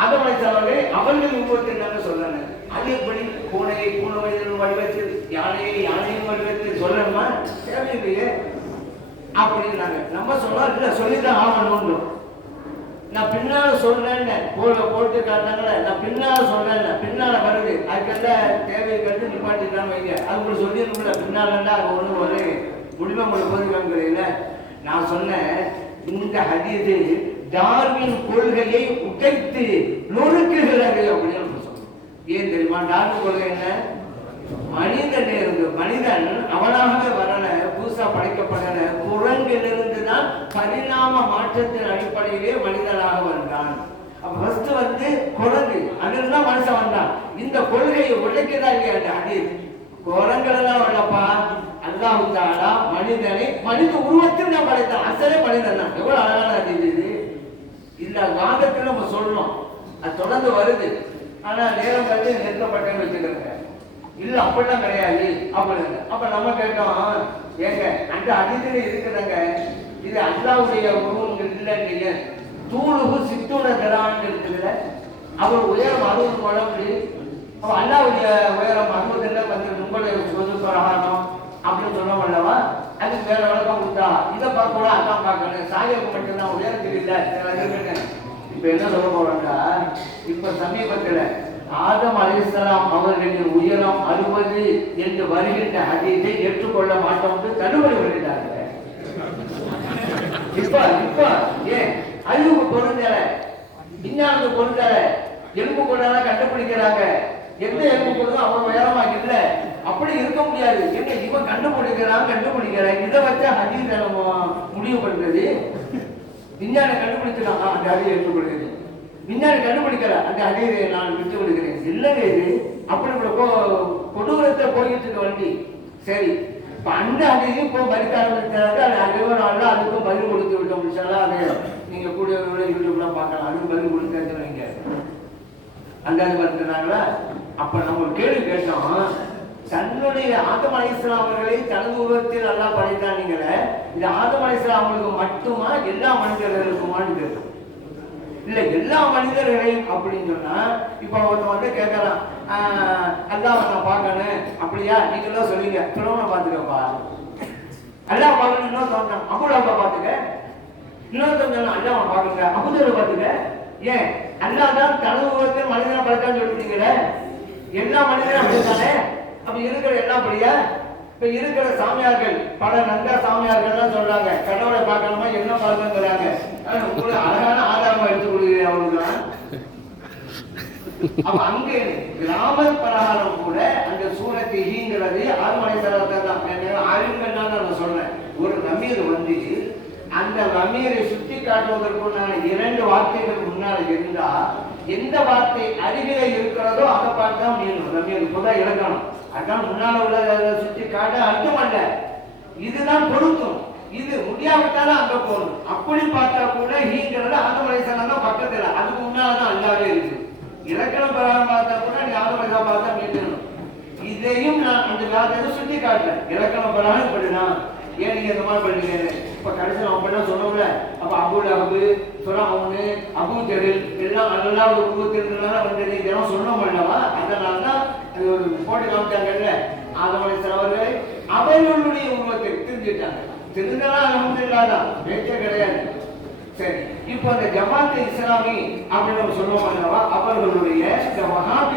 ஆதம் அலைஹிஸ்ஸலாம் அவர்கள் உருவத்தில் சொல்லணும். அது எப்படி பூனையை பூனை வடிவத்தில், யானையை யானையின் வடிவத்தில் சொல்லணுமா? தேவையில்லையே அப்படின்னாங்க. நம்ம சொன்னா சொல்லிதான் ஆகணும். நான் பின்னால சொல்றேன்னு போட்டு காட்டாங்களே, நான் பின்னால சொல்றேன், பின்னால வருது, அதுக்கெல்லாம் தேவையை கண்டு நிப்பாட்டிதான் வைங்க. அது உங்களுக்கு சொல்லிடணும்ல, பின்னாலன்னா அது ஒண்ணு ஒரு முடிவை உங்களுக்கு போதுக்காங்கிறீங்கள. நான் சொன்னேன், இந்த ஹதீஸு டார்வின் கொள்கையை உடைத்து நொறுக்குகிறது அப்படின்னு சொல்றேன். ஏன் தெரியுமா? டார்வின் கொள்கை என்ன? மனிதன் அவனாகவே வரல, புதுசா படைக்கப்படல, குரங்கிலிருந்து தான் பரிணாம மாற்றத்தின் அடிப்படையிலே மனிதனாக வந்தான். அப்ப குரங்கு, அதுதான் மனுஷன் வந்தான். இந்த கொள்கையை உடைக்கதான் இல்லையா? ஹதீஸ் குரங்கெல்லாம் வரலப்பா, அல்லாஹ் தஆலா மனிதனை மனித உருவத்தில் நான் படைத்தான். அசலே மனிதன் தான். எவ்வளவு அழகான ஹதீஸ் இது. இந்த வாதத்தில் நம்ம சொல்லணும், அது தொடர்ந்து வருது. ஆனா நேரம் கருதி நிறுத்தப்பட்டேன்னு வச்சுக்கிறேன். இல்ல அப்படிலாம் கிடையாது அப்படின்னு. அப்ப நம்ம கேட்டோம், ஏங்க அந்த ஹதீஸில் இருக்குதுங்க, இது அல்லாஹ்வுடைய உருவம் இல்லை இல்லையா? தூளுகு சித்தூட தரான்னு இருக்குதுல, அவர் உயரம் 60 முழம். அப்ப அல்லாஹ்வுடைய உயரம் 60 வந்து உங்களுடைய பொது பிரகாரம் அப்படின்னு சொன்னோம் அல்லவா? அதுக்கு வேற வழக்கம் கொடுத்தா இதை பார்க்க கூட அதான் பார்க்கணும், சாயலுக்கு மட்டும்தான் உயரத்தில் இல்லை. இப்ப என்ன சொல்ல போறாங்க? இப்ப சமீபத்துல ஆதம் அலைஹிஸ்ஸலாம் அவர்களின் உயரம் 60 என்று வருகின்ற ஹதீஸை ஏற்றுக்கொள்ள மாட்டோம் தடுபடி வருகிறார்கள். இப்ப ஏன் அறிவுக்கு பொருந்தல, விஞ்ஞானத்துக்கு பொருந்தல, எலும்பு கொண்டாதான் கண்டுபிடிக்கிறாங்க. எந்த எலும்பு கொண்டு அவன் உயரமா இல்ல, அப்படி இருக்க முடியாது. என்ன இவன் கண்டுபிடிக்கிறான், இதை வச்சா ஹதீஸ் முடிவு பண்றது. விஞ்ஞானம் கண்டுபிடிச்சிருக்காங்க, அந்த அறிவை ஏற்றுக்கொள்கிறது. விஞ்ஞானம் கண்டுபிடிக்கல, அந்த அறிவை நான் விட்டு விடுகிறேன். இல்லவே இது அப்படி கொடூரத்தை போயிட்டு இருக்க வண்டி. சரி, இப்ப அந்த அறிவையும் இப்போ மறுக்க ஆரம்பிச்சாங்க. அதுக்கும் பதில் கொடுத்து விட்டோம். அது நீங்க கூடிய யூடியூப்லாம் பார்க்கலாம், அதுக்கு பதில் கொடுத்து வைங்க. அந்த அது மறுக்கிறாங்களா? அப்ப நம்ம ஒரு கேள்வி கேட்டோம், தன்னுடைய ஆதம் அலைஹிஸ்ஸலாம் அவர்களை தனது உருவத்தில் அல்லாஹ் படைத்தானீங்களே, இது ஆதம் அலைஹிஸ்ஸலாம் அவங்களுக்கு மட்டுமா எல்லா மனிதர்களுக்குமான்னு கேட்கும். இல்ல எல்லா மனிதர்களையும் அப்படின்னு சொன்னா, இப்ப ஒருத்தன் வந்து கேட்கலாம், அல்லாஹ் நான் பார்க்கணும் அப்படியா? நீங்க எல்லாம் சொல்லுங்க, பிறவனை பார்த்துக்கப்பா, அல்லாஹ் பார்க்கணும். இன்னொருத்தவன் அபூலஹப்பை பார்த்துக்க, இன்னொருத்தவன் அல்லாஹ் பார்க்குங்க, அபூஜஹலை பார்த்துக்க. ஏன்? அல்லாஹ் தான் தனது உருவத்தில் மனிதனை படைத்தான்னு சொல்லிட்டீங்களே, எல்லா மனிதனும் அப்படித்தானே? அப்ப இருக்கிற எல்லாம் அப்படியா? இப்ப இருக்கிற சாமியார்கள், பல நங்கா சாமியார்கள் தான் சொல்றாங்க, கடவுளை பார்க்கணுமா என்ன பார்க்கணுங்கிறாங்க. உங்களுக்கு அழகான ஆதாரமா எடுத்துக் கொள்கிறேன் அவங்களுதான். அப்ப அங்கே கிராமர் பிரகாரம் கூட அந்த சூரத்தை ஈங்கிறது ஆதம் அலைஹிஸ்ஸலாம் தான். ஆளுங்கள் நான் சொல்றேன், ஒரு நமீர் வந்து அந்த நமீரை சுட்டி காட்டுவதற்குண்டான 2 வார்த்தைகள் முன்னால இருந்தா, எந்த வார்த்தை அருகிலே இருக்கிறதோ அதை பார்த்து தான் மீண்டும் நமீர் புத இலக்கணம். அதான் முன்னால உள்ள சுட்டி காட்ட அர்த்தம் அல்ல, இதுதான் பொருத்தும். இது முடியாவிட்டாலும் அங்க போகணும். அப்படி பார்த்தா கூட ஹீங்கிறது ஆதம் அலைஹிஸ்ஸலாம் தான் பக்கத்துல, அதுக்கு முன்னாலதான் அல்லாவே இருக்கு. இலக்கணம் பிரகாரம் பார்த்தா கூட நீ ஆதம் அலைஹிஸ்ஸலாம் பார்த்தா மீட்டணும். இதையும் நான் அந்த காலத்தை சுட்டி காட்டுறேன், இலக்கணம் பிரகாரம் இப்படிதான். ஏன் நீங்க இந்த மாதிரி பண்ணுறீங்க? இப்ப கடைசியில் அவன் பண்ண சொன்னோம்ல, அப்ப அபூலஹப், ஃபிரௌன், அபூ ஜஹல் எல்லாம் அல்லாஹ் உருவத்தினால வந்தது, இதெல்லாம் சொன்னோம் அல்லவா? அதனாலதான் அது ஒரு போட்டு காமிச்சாங்கல்ல, ஆதம் அலைஹிஸ்ஸலாம் அவர்களை அவர்களுடைய உருவத்தை தெரிஞ்சுட்டாங்க. தெரிஞ்சலாம் அல்ஹம்துலில்லாஹ் தான், பேச்சே கிடையாது. சரி, இப்போ அந்த ஜமாத் இஸ்லாமி அப்படின்னு சொன்னோம் அல்லவா, அவர்களுடைய இந்த வஹாபி